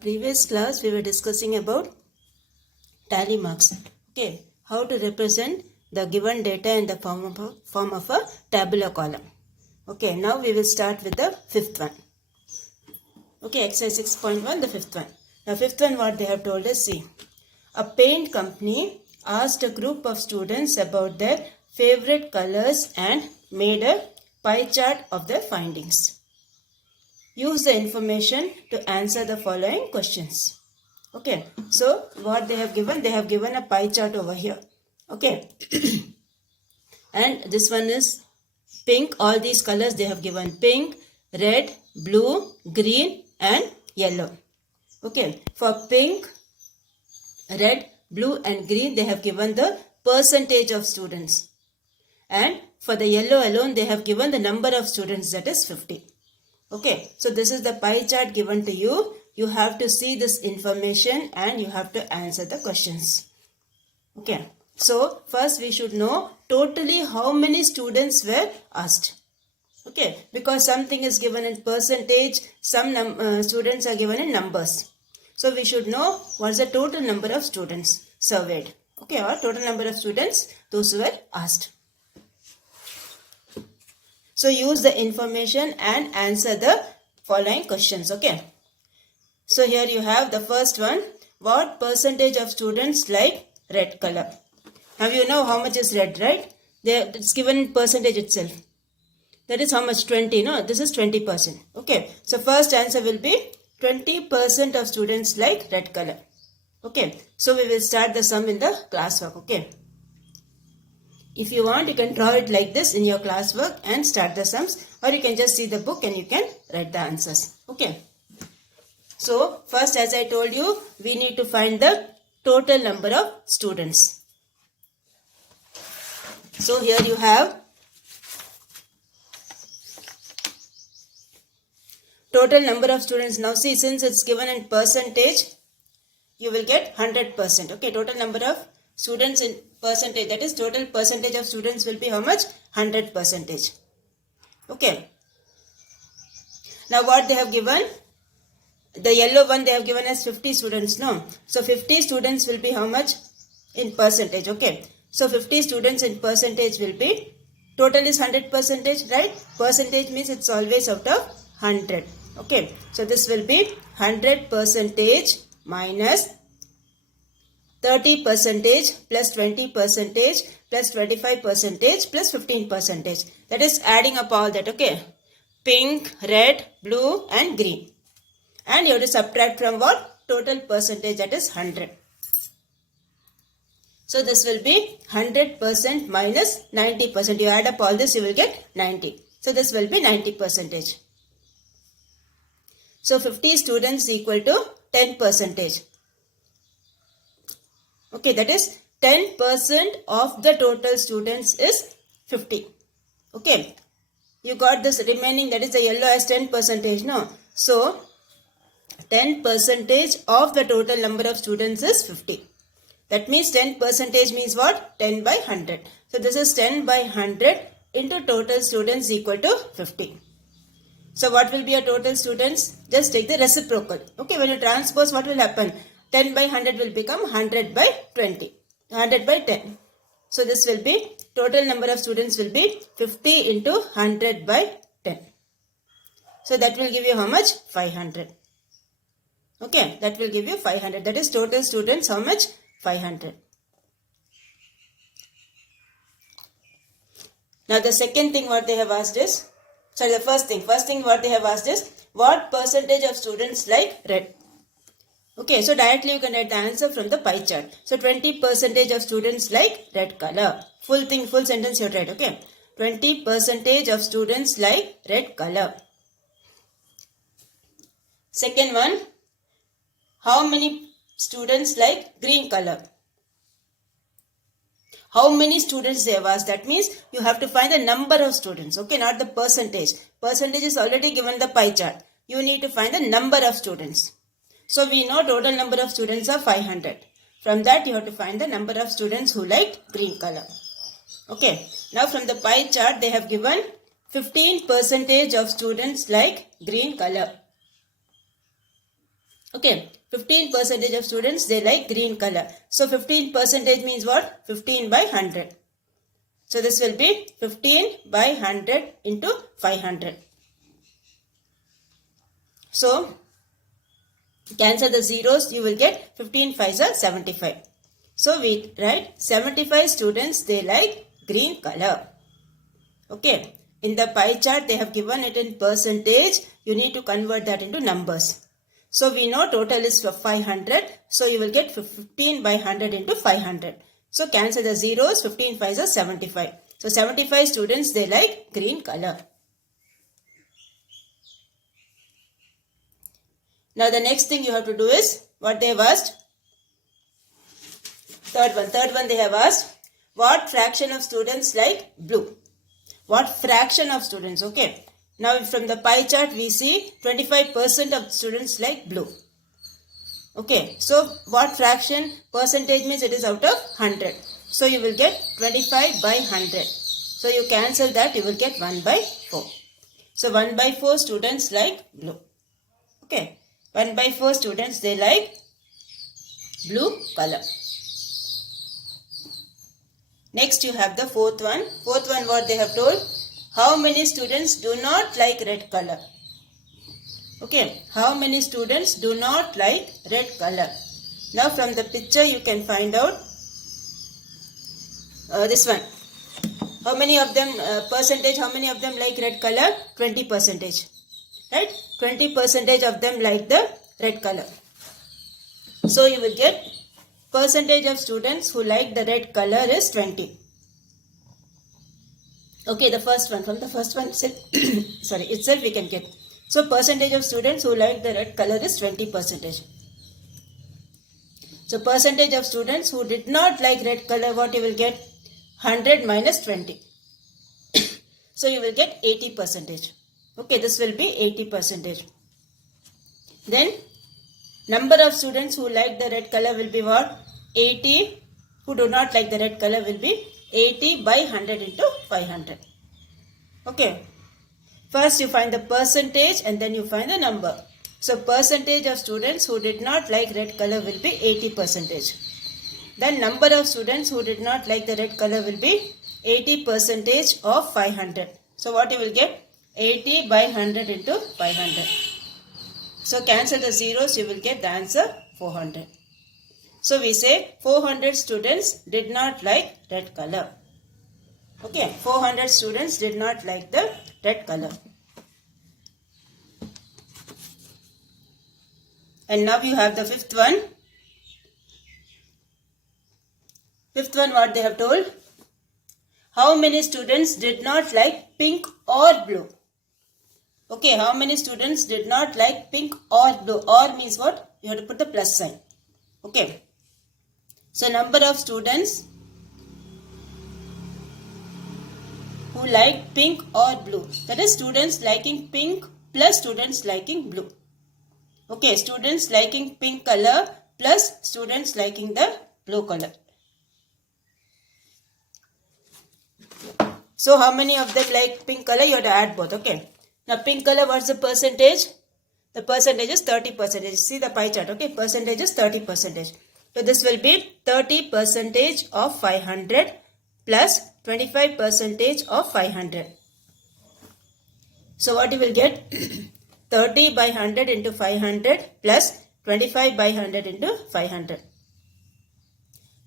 previous class we were discussing about tally marks. Okay, how to represent the given data in the form of a tabular column. Okay, now we will start with the fifth one. Okay, exercise 6.1, the fifth one. Now fifth one, what they have told us, see. A paint company asked a group of students about their favorite colors and made a pie chart of their findings. Use the information to answer the following questions. Okay, so what they have given a pie chart over here. Okay, and this one is pink. All these colors they have given: pink, red, blue, green and yellow. Okay, for pink, red, blue and green they have given the percentage of students, and for the yellow alone they have given the number of students, that is 50. Okay, so this is the pie chart given to you. You have to see this information and you have to answer the questions. Okay, so first we should know totally how many students were asked. Okay, because something is given in percentage, some students are given in numbers. So we should know what is the total number of students surveyed. Okay, or total number of students, those who were asked. So use the information and answer the following questions. Okay. So here you have the first one. What percentage of students like red color? Now you know how much is red, right? It's given in percentage itself. That is how much? 20. No, this is 20%. Okay. So first answer will be 20% of students like red color. Okay. So we will start the sum in the classwork. Okay. If you want, you can draw it like this in your classwork and start the sums, or you can just see the book and you can write the answers. Okay. So, first as I told you, we need to find the total number of students. So, here you have total number of students. Now, see, since it's given in percentage, you will get 100%. Okay, total number of students in percentage, that is total percentage of students will be how much? 100%. Okay. Now what they have given? The yellow one they have given as 50 students, no? So 50 students will be how much? In percentage, okay. So 50 students in percentage will be, total is 100%, right? Percentage means it's always out of 100. Okay. So this will be 100% minus 30% plus 20% plus 25% plus 15%. That is adding up all that, okay. Pink, red, blue and green. And you have to subtract from what? Total percentage, that is 100. So this will be 100% minus 90%. You add up all this, you will get 90. So this will be 90%. So 50 students equal to 10%. Okay, that is 10% of the total students is 50. Okay, you got this remaining, that is the yellow as 10%, no? So, 10% of the total number of students is 50. That means 10% means what? 10 by 100. So, this is 10 by 100 into total students equal to 50. So, what will be your total students? Just take the reciprocal. Okay, when you transpose, what will happen? 10 by 100 will become 100 by 20, 100 by 10. So this will be, total number of students will be 50 into 100 by 10. So that will give you how much? 500. Okay, that will give you 500. That is total students, how much? 500. Now the second thing what they have asked is, sorry, the first thing what they have asked is, what percentage of students like red? Okay, so directly you can write the answer from the pie chart. So 20% of students like red color. Full sentence you write, okay. 20% of students like red color. Second one, how many students like green color? How many students they have asked? That means you have to find the number of students, okay, not the percentage. Percentage is already given the pie chart. You need to find the number of students. So we know total number of students are 500. From that you have to find the number of students who liked green color. Okay. Now from the pie chart they have given 15% of students like green color. Okay, 15% of students, they like green color. So 15% means what? 15 by 100. So this will be 15 by 100 into 500. So cancel the zeros, you will get 15 5s are 75. So we write 75 students, they like green color. Okay, in the pie chart they have given it in percentage. You need to convert that into numbers. So we know total is 500. So you will get 15 by 100 into 500. So cancel the zeros, 15 5s are 75. So 75 students, they like green color. Now the next thing you have to do is what they have asked. Third one they have asked, what fraction of students like blue? What fraction of students? Okay. Now from the pie chart we see 25% of students like blue. Okay. So what fraction? Percentage means it is out of 100. So you will get 25 by 100. So you cancel that, you will get 1 by 4. So 1 by 4 students like blue. Okay. 1 by 4 students, they like blue color. Next you have the fourth one. Fourth one, what they have told. How many students do not like red color? Okay. How many students do not like red color? Now from the picture you can find out this one. How many of them, percentage, how many of them like red color? 20%. Right? 20% of them like the red color. So you will get percentage of students who like the red color is 20. Okay, the first one, from the first one itself we can get. So percentage of students who like the red color is 20%. So percentage of students who did not like red color, what you will get? 100 minus 20. So you will get 80%. Okay, this will be 80%. Then number of students who like the red color will be what? 80. Who do not like the red color will be 80 by 100 into 500. Okay. First you find the percentage and then you find the number. So percentage of students who did not like red color will be 80%. Then number of students who did not like the red color will be 80% of 500. So what you will get? 80 by 100 into 500. So cancel the zeros, you will get the answer 400. So we say 400 students did not like red color. Okay, 400 students did not like the red color. And now you have the fifth one. Fifth one, what they have told. How many students did not like pink or blue? Okay, how many students did not like pink or blue? Or means what? You have to put the plus sign. Okay. So number of students who like pink or blue. That is students liking pink plus students liking blue. Okay, students liking pink color plus students liking the blue color. So how many of them like pink color? You have to add both. Okay. Now pink color, what's the percentage? The percentage is 30%. See the pie chart. Okay. Percentage is 30%. So this will be 30% of 500 plus 25% of 500. So what you will get? 30 by 100 into 500 plus 25 by 100 into 500.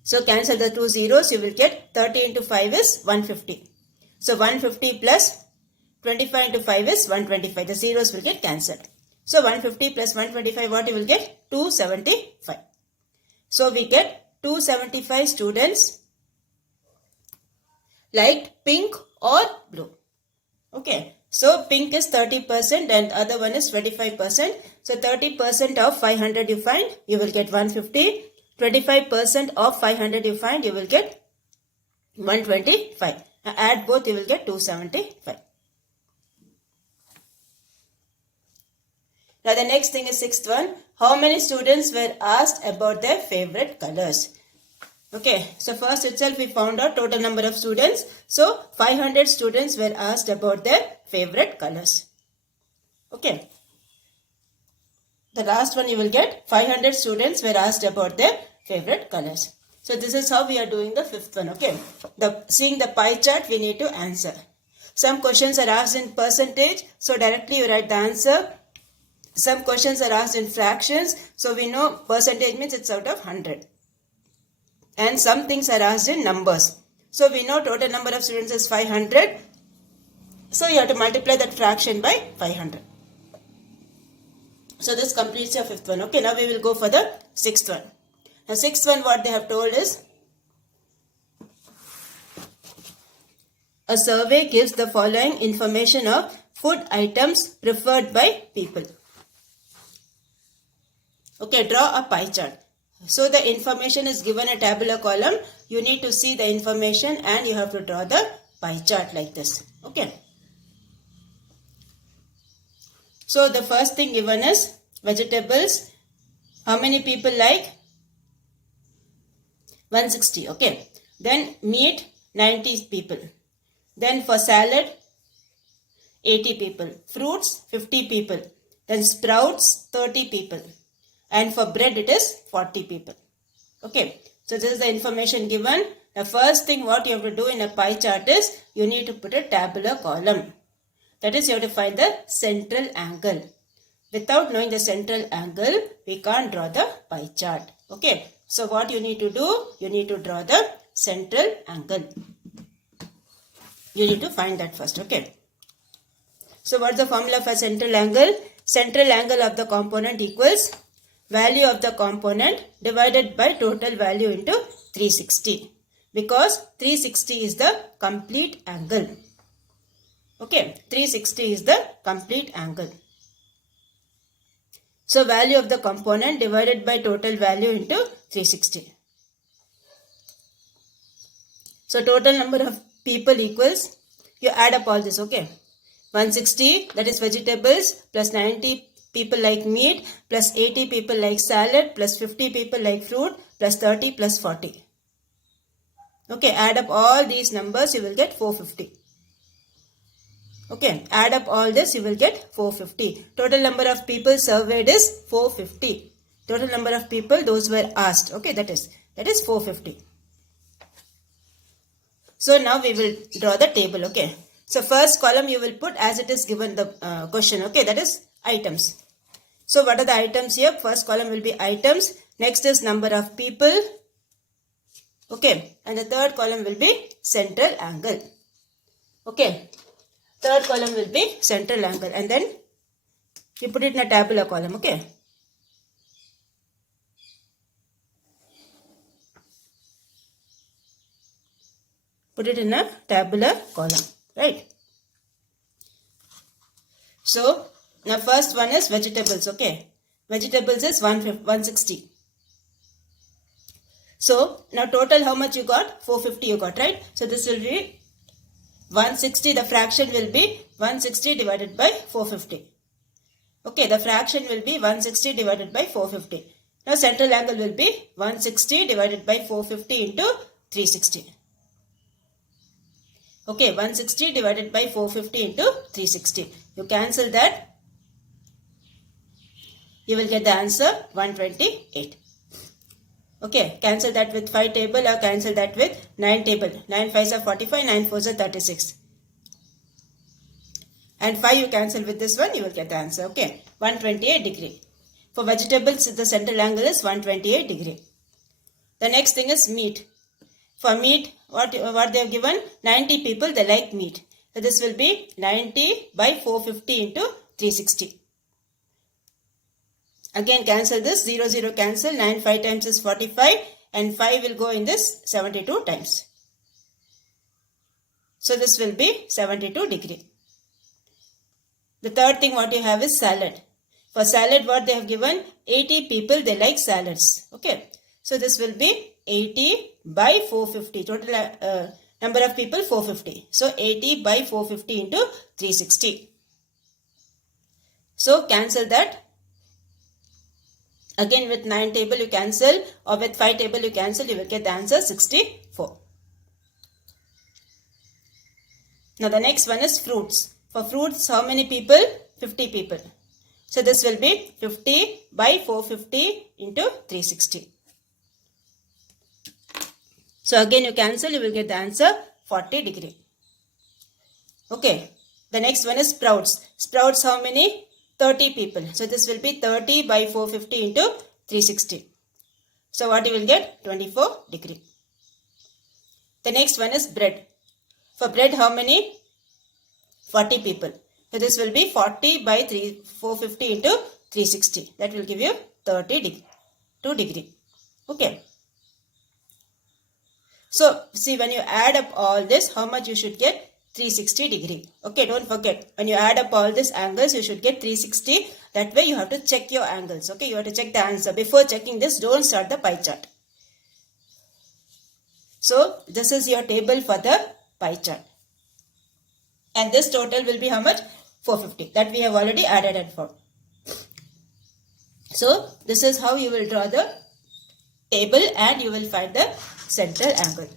So cancel the two zeros. You will get 30 into 5 is 150. So 150 plus 25 into 5 is 125. The zeros will get cancelled. So 150 plus 125, what you will get? 275. So we get 275 students liked pink or blue. Okay. So pink is 30% and other one is 25%. So 30% of 500 you find, you will get 150. 25% of 500 you find, you will get 125. Now add both, you will get 275. Now the next thing is sixth one. How many students were asked about their favorite colors? Okay, so first itself we found out total number of students. So 500 students were asked about their favorite colors. Okay. the last one you will get 500 students were asked about their favorite colors. So this is how we are doing the fifth one. Okay. Seeing the pie chart, we need to answer. Some questions are asked in percentage, so directly you write the answer. Some questions are asked in fractions, so we know percentage means it's out of 100. And some things are asked in numbers. So we know total number of students is 500. So you have to multiply that fraction by 500. So this completes your fifth one. Okay, now we will go for the sixth one. Now sixth one, what they have told is, a survey gives the following information of food items preferred by people. Okay, draw a pie chart. So the information is given a tabular column. You need to see the information and you have to draw the pie chart like this. Okay. So the first thing given is vegetables. How many people like? 160. Okay. Then meat, 90 people. Then for salad, 80 people. Fruits, 50 people. Then sprouts, 30 people. And for bread, it is 40 people. Okay. So this is the information given. The first thing what you have to do in a pie chart is, you need to put a tabular column. That is, you have to find the central angle. Without knowing the central angle, we can't draw the pie chart. Okay. So what you need to do, you need to draw the central angle. You need to find that first. Okay. So what's the formula for central angle? Central angle of the component equals value of the component divided by total value into 360. Because 360 is the complete angle. Okay. 360 is the complete angle. So value of the component divided by total value into 360. So total number of people equals, you add up all this. Okay. 160, that is vegetables, plus 90 people like meat, plus 80 people like salad, plus 50 people like fruit, plus 30 plus 40. Okay, add up all these numbers, you will get 450. Okay, add up all this, you will get 450. Total number of people surveyed is 450. Total number of people, those were asked. Okay, that is 450. So now we will draw the table. Okay. So first column you will put as it is given the question. Okay, that is items. So what are the items here? First column will be items. Next is number of people. Okay. And the third column will be central angle. Okay. Third column will be central angle. And then you put it in a tabular column. Okay. Put it in a tabular column. Right. So now first one is vegetables. Okay. Vegetables is 160. So now total how much you got? 450 you got, right? So this will be 160. The fraction will be 160 divided by 450. Okay. The fraction will be 160 divided by 450. Now central angle will be 160 divided by 450 into 360. Okay, 160 divided by 450 into 360. You cancel that. You will get the answer 128. Okay, cancel that with 5 table or cancel that with 9 table. 9 5s are 45, 9 4s are 36. And 5 you cancel with this one, you will get the answer. Okay, 128 degree. For vegetables, the central angle is 128 degree. The next thing is meat. For meat, what they have given? 90 people, they like meat. So this will be 90 by 450 into 360. Again cancel this. 0, 0 cancel. 9 5 times is 45. And 5 will go in this 72 times. So this will be 72 degree. The third thing what you have is salad. For salad, what they have given? 80 people, they like salads. Okay. So this will be 80 by 450. Total number of people 450. So 80 by 450 into 360. So cancel that. Again with 9 table you cancel, or with 5 table you cancel. You will get the answer 64. Now the next one is fruits. For fruits, how many people? 50 people. So this will be 50 by 450 into 360. So again you cancel, you will get the answer 40 degree. Okay. The next one is sprouts. Sprouts how many? 30 people. So this will be 30 by 450 into 360. So what you will get? 24 degree. The next one is bread. For bread how many? 40 people. So this will be 40 by 450 into 360. That will give you 30 degree. 2 degree. Okay. So see, when you add up all this, how much you should get? 360 degree. Okay, don't forget. When you add up all these angles, you should get 360. That way you have to check your angles. Okay, you have to check the answer. Before checking this, don't start the pie chart. So this is your table for the pie chart. And this total will be how much? 450. That we have already added and found. So this is how you will draw the table and you will find the center angle.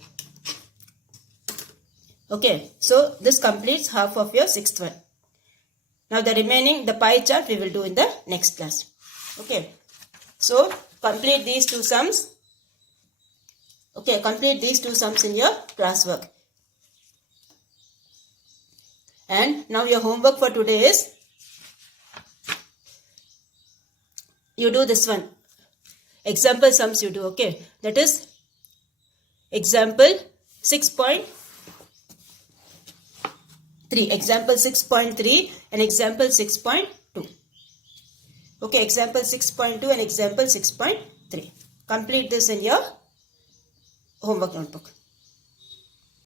Okay, so this completes half of your sixth one. Now the remaining, the pie chart, we will do in the next class. Okay, so complete these two sums. Okay, complete these two sums in your classwork. And now your homework for today is, you do this one. Example sums you do, okay. That is example 6.3. Example 6.3 and example 6.2. Okay, example 6.2 and example 6.3. Complete this in your homework notebook.